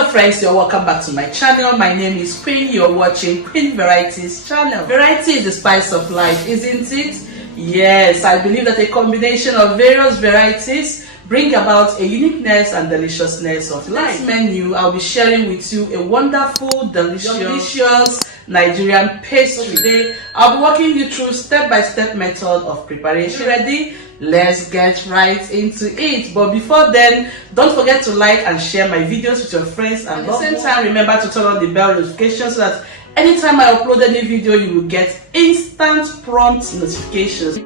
Hello friends, you're welcome back to my channel. My name is Queen. You're watching Queen Varieties channel. Variety is the spice of life, isn't it? Yes, I believe that a combination of various varieties bring about a uniqueness and deliciousness of life. This menu, I'll be sharing with you a wonderful, delicious Nigerian pastry. Today, I'll be walking you through step-by-step method of preparation. Ready? Let's get right into it. But before then, don't forget to like and share my videos with your friends, and at the same time remember to turn on the bell notification so that anytime I upload any video you will get instant prompt notifications.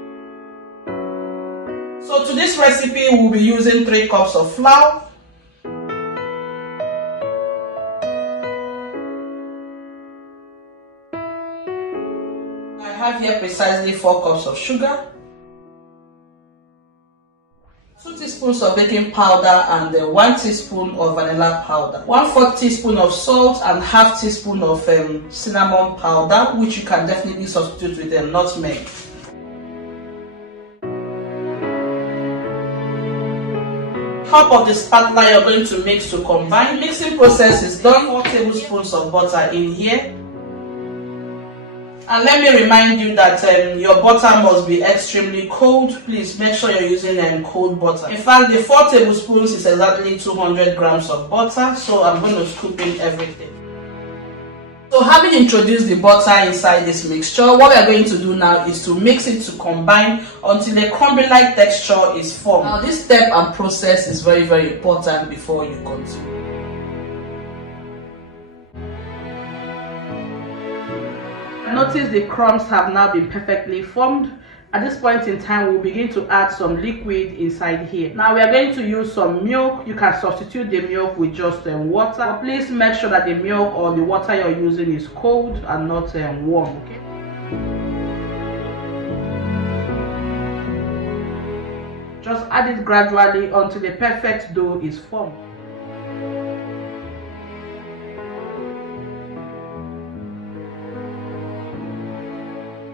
So to this recipe we'll be using 3 cups of flour, I have here precisely 4 cups of sugar, 2 teaspoons of baking powder and 1 teaspoon of vanilla powder, 1/4 teaspoon of salt and ½ teaspoon of cinnamon powder, which you can definitely substitute with a nutmeg. Top of the spatula you're going to mix to combine. Mixing process is done. 4 tablespoons of butter in here. And let me remind you that your butter must be extremely cold. Please make sure you're using cold butter. In fact, the 4 tablespoons is exactly 200 grams of butter, so I'm going to scoop in everything. So having introduced the butter inside this mixture, what we are going to do now is to mix it to combine until a crumbly-like texture is formed. Now this step and process is very, very important before you continue. Notice the crumbs have now been perfectly formed. At this point in time, we'll begin to add some liquid inside here. Now we are going to use some milk. You can substitute the milk with just water. But please make sure that the milk or the water you're using is cold and not warm. Okay? Just add it gradually until the perfect dough is formed.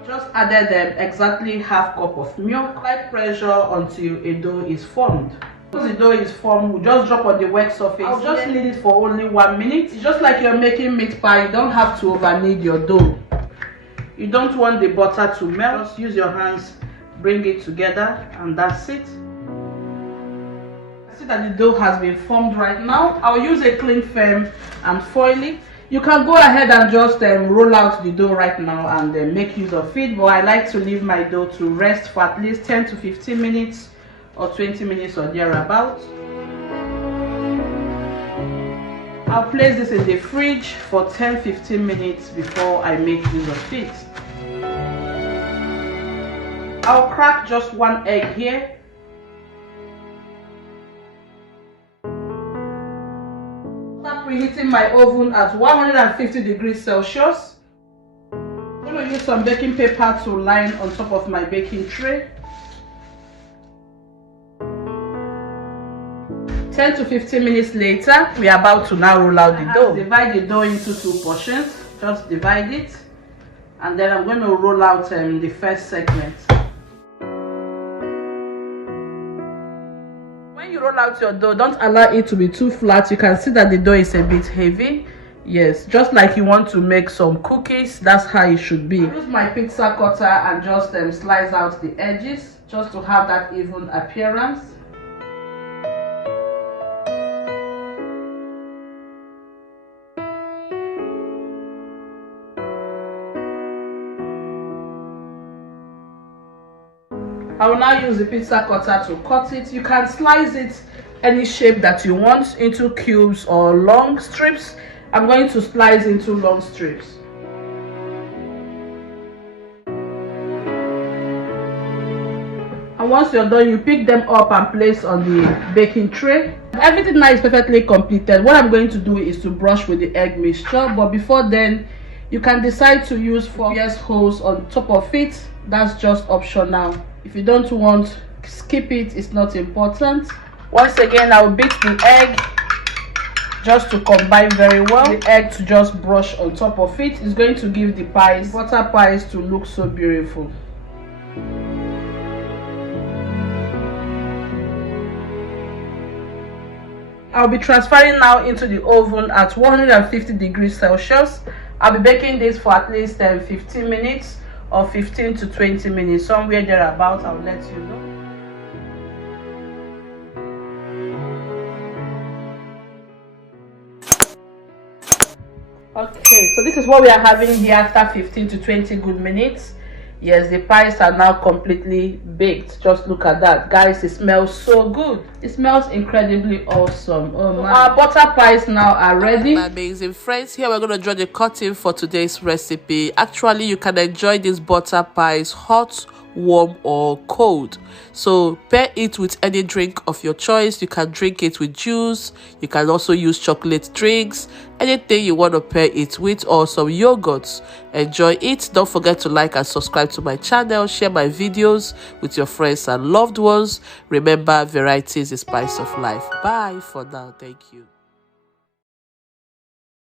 Just added exactly ½ cup of milk. Apply pressure until a dough is formed. Once the dough is formed, we'll just drop on the work surface. I'll just knead it for only 1 minute. It's just like you're making meat pie. You don't have to over knead your dough. You don't want the butter to melt. Just use your hands, bring it together, and that's it. I see that the dough has been formed right now. I'll use a cling film and foil it. You can go ahead and just roll out the dough right now and make use of it, but I like to leave my dough to rest for at least 10 to 15 minutes or 20 minutes or thereabouts. I'll place this in the fridge for 10-15 minutes before I make use of it. I'll crack just 1 egg here. Preheating my oven at 150 degrees Celsius. I'm going to use some baking paper to line on top of my baking tray. 10 to 15 minutes later, we are about to now roll out the dough. Divide the dough into 2 portions. Just divide it, and then I'm going to roll out the first segment. When you roll out your dough, don't allow it to be too flat. You can see that the dough is a bit heavy. Yes, just like you want to make some cookies, that's how it should be. I use my pizza cutter and just slice out the edges just to have that even appearance. I will now use the pizza cutter to cut it. You can slice it any shape that you want, into cubes or long strips. I'm going to slice into long strips. And once you're done, you pick them up and place on the baking tray. Everything now is perfectly completed. What I'm going to do is to brush with the egg mixture, but before then, you can decide to use 4 holes on top of it. That's just optional. If you don't want, skip it, it's not important. Once again, I will beat the egg just to combine very well. The egg to just brush on top of it is going to give the pies, butter pies, to look so beautiful. I'll be transferring now into the oven at 150 degrees Celsius. I'll be baking this for at least 15 minutes or 15 to 20 minutes, somewhere thereabout. I'll let you know. Okay, so this is what we are having here after 15 to 20 good minutes. Yes, the pies are now completely baked. Just look at that, guys. It smells so good. It smells incredibly awesome. Oh my. Our butter pies now are ready. My amazing friends, here we're going to draw the curtain for today's recipe. Actually, you can enjoy these butter pies hot, warm or cold. So pair it with any drink of your choice. You can drink it with juice. You can also use chocolate drinks, anything you want to pair it with, or some yogurts. Enjoy it. Don't forget to like and subscribe to my channel. Share my videos with your friends and loved ones. Remember, variety is the spice of life. Bye for now. Thank you.